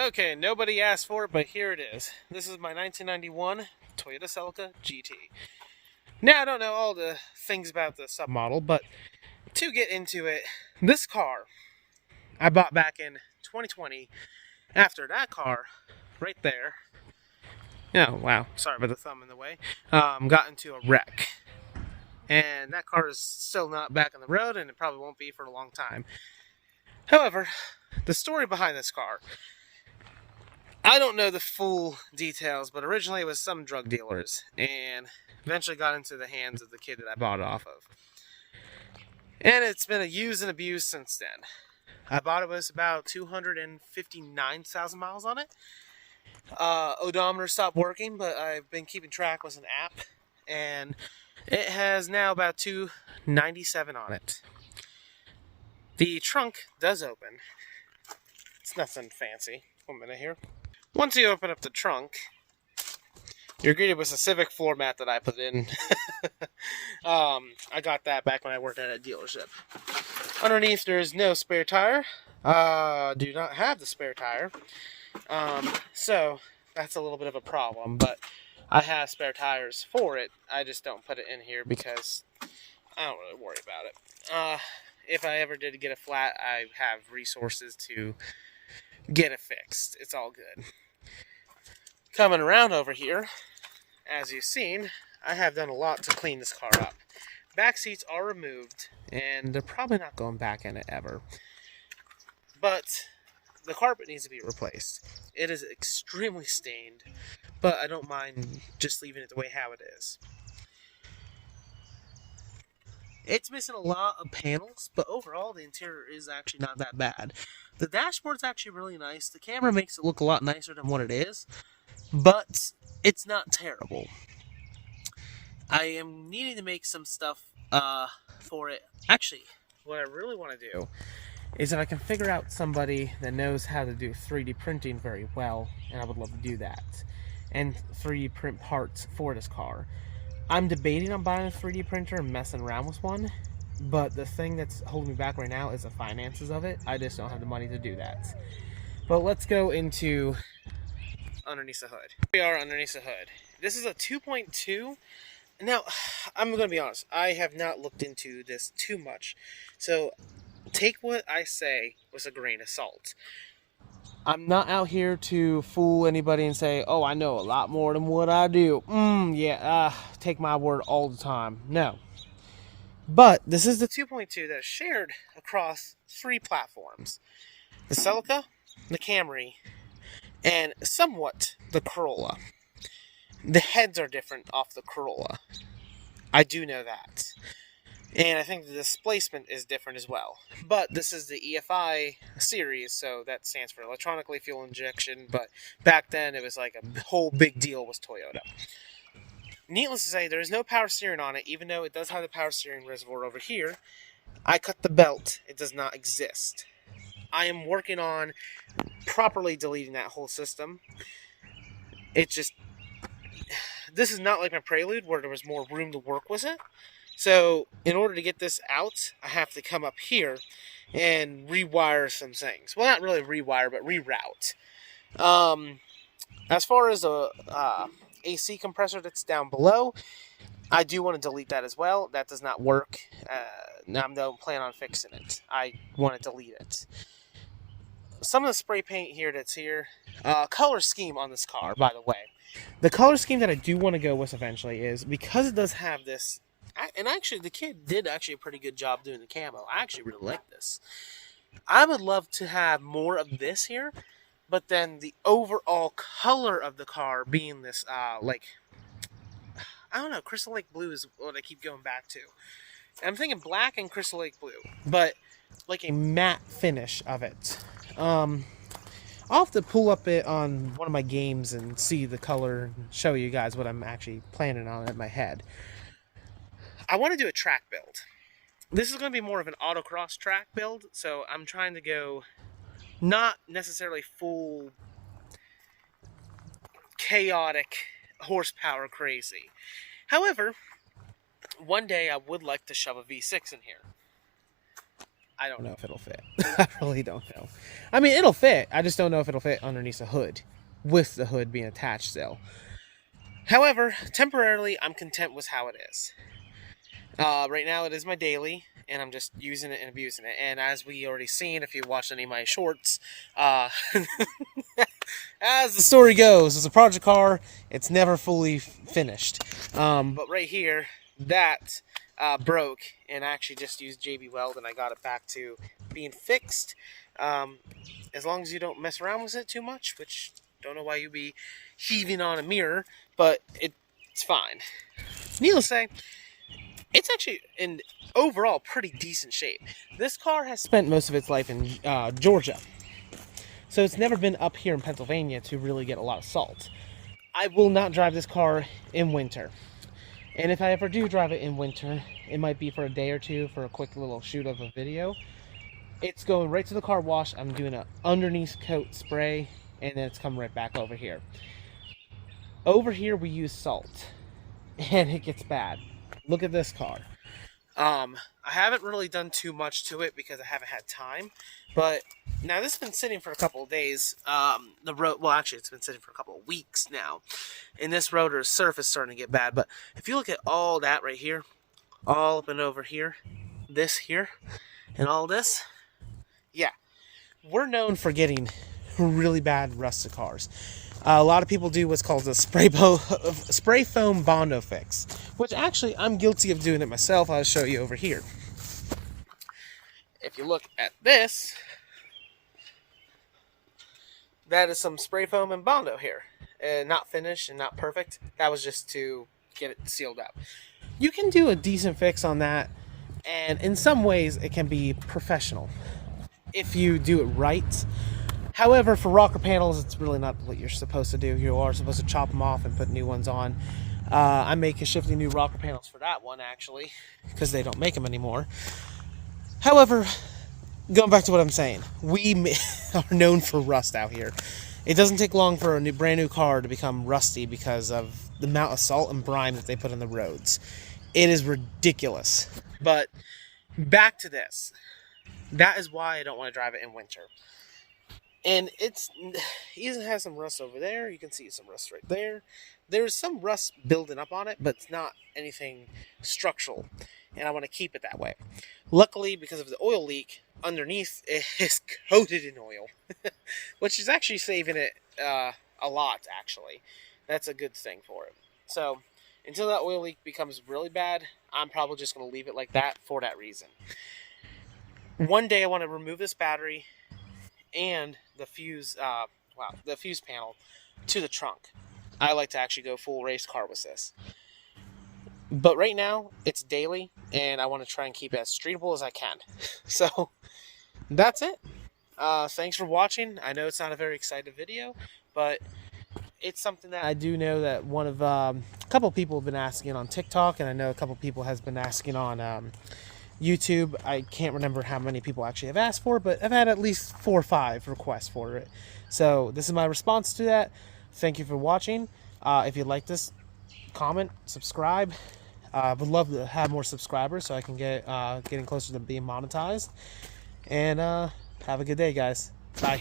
Okay, nobody asked for it, but here it is. This is my 1991 Toyota Celica GT. Now, I don't know all the things about the submodel, but to get into it, this car I bought back in 2020 after that car right there. Oh, wow. Sorry about the thumb in the way. Got into a wreck. And that car is still not back on the road, and it probably won't be for a long time. However, the story behind this car, I don't know the full details, but originally it was some drug dealers, and eventually got into the hands of the kid that I bought it off of. And it's been used and abused since then. I bought it with about 259,000 miles on it. Odometer stopped working, but I've been keeping track with an app, and it has now about 297 on it. The trunk does open. It's nothing fancy. 1 minute here. Once you open up the trunk, you're greeted with a Civic floor mat that I put in. I got that back when I worked at a dealership. Underneath, there is no spare tire. Do not have the spare tire. So that's a little bit of a problem, but I have spare tires for it. I just don't put it in here because I don't really worry about it. If I ever did get a flat, I have resources to get it fixed. It's all good. Coming around over here, as you've seen, I have done a lot to clean this car up. Back seats are removed, and they're probably not going back in it ever. But the carpet needs to be replaced. It is extremely stained, but I don't mind just leaving it the way how it is. It's missing a lot of panels, but overall the interior is actually not that bad. The dashboard's actually really nice. The camera makes it look a lot nicer than what it is, but it's not terrible. I am needing to make some stuff for it. Actually, what I really want to do is if I can figure out somebody that knows how to do 3D printing very well, and I would love to do that, and 3D print parts for this car. I'm debating on buying a 3D printer and messing around with one, but the thing that's holding me back right now is the finances of it. I just don't have the money to do that. But let's go into underneath the hood. We are underneath the hood. This is a 2.2. Now, I'm going to be honest. I have not looked into this too much. So, take what I say with a grain of salt. I'm not out here to fool anybody and say, oh, I know a lot more than what I do. Take my word all the time. No. But this is the 2.2 that is shared across 3 platforms. The Celica, the Camry, and somewhat the Corolla. The heads are different off the Corolla. I do know that. And I think the displacement is different as well. But this is the EFI series, so that stands for electronically fuel injection. But back then, it was like a whole big deal with Toyota. Needless to say, there is no power steering on it, even though it does have the power steering reservoir over here. I cut the belt. It does not exist. I am working on properly deleting that whole system. This is not like my Prelude, where there was more room to work with it. So, in order to get this out, I have to come up here and rewire some things. Well, not really rewire, but reroute. As far as the AC compressor that's down below, I do want to delete that as well. That does not work. I don't plan on fixing it. I want to delete it. Some of the spray paint here that's here, color scheme on this car, by the way. The color scheme that I do want to go with eventually is, because it does have this, and actually the kid did actually a pretty good job doing the camo. I actually really like this. I would love to have more of this here, but then the overall color of the car being this, I don't know, Crystal Lake Blue is what I keep going back to. And I'm thinking black and Crystal Lake Blue, but like a matte finish of it. I'll have to pull up it on one of my games and see the color and show you guys what I'm actually planning on in my head. I want to do a track build. This is going to be more of an autocross track build, so I'm trying to go not necessarily full chaotic horsepower crazy. However, one day I would like to shove a V6 in here. I don't know if it'll fit. I really don't know. I mean, it'll fit. I just don't know if it'll fit underneath the hood, with the hood being attached still. However, temporarily, I'm content with how it is. Right now, it is my daily, and I'm just using it and abusing it. And as we already seen, if you watched any of my shorts, as the story goes, it's a project car. It's never fully finished. But right here, that broke, and I actually just used JB Weld, and I got it back to being fixed. As long as you don't mess around with it too much, which don't know why you'd be heaving on a mirror, but it's fine. Needless to say, it's actually in overall pretty decent shape. This car has spent most of its life in Georgia, so it's never been up here in Pennsylvania to really get a lot of salt. I will not drive this car in winter. And if I ever do drive it in winter, it might be for a day or two for a quick little shoot of a video. It's going right to the car wash. I'm doing an underneath coat spray, and then it's coming right back over here. Over here we use salt, and it gets bad. Look at this car. I haven't really done too much to it because I haven't had time, but now this has been sitting for a couple of days. Well, actually, it's been sitting for a couple of weeks now, and this rotor's surface is starting to get bad. But if you look at all that right here, all up and over here, this here, and all this, yeah, we're known for getting really bad rusted cars. A lot of people do what's called a spray foam Bondo fix, which actually I'm guilty of doing it myself. I'll show you over here. If you look at this, that is some spray foam and Bondo here. Not finished and not perfect. That was just to get it sealed up. You can do a decent fix on that, and in some ways it can be professional if you do it right. However, for rocker panels, it's really not what you're supposed to do. You are supposed to chop them off and put new ones on. I'm making shifting new rocker panels for that one, actually, because they don't make them anymore. However, going back to what I'm saying, we are known for rust out here. It doesn't take long for a brand new car to become rusty because of the amount of salt and brine that they put on the roads. It is ridiculous. But back to this. That is why I don't want to drive it in winter. And it even has some rust over there. You can see some rust right there. There's some rust building up on it, but it's not anything structural. And I want to keep it that way. Luckily, because of the oil leak, underneath it is coated in oil. Which is actually saving it a lot, actually. That's a good thing for it. So, until that oil leak becomes really bad, I'm probably just going to leave it like that for that reason. One day I want to remove this battery and the fuse panel to the trunk. I like to actually go full race car with this. But right now, it's daily, and I want to try and keep it as streetable as I can. So, that's it. Thanks for watching. I know it's not a very exciting video, but it's something that I do know that a couple people have been asking on TikTok, and I know a couple people has been asking on YouTube. I can't remember how many people actually have asked for, but I've had at least 4 or 5 requests for it. So this is my response to that. Thank you for watching. If you like this, comment, subscribe. I would love to have more subscribers so I can getting closer to being monetized. And have a good day, guys. Bye.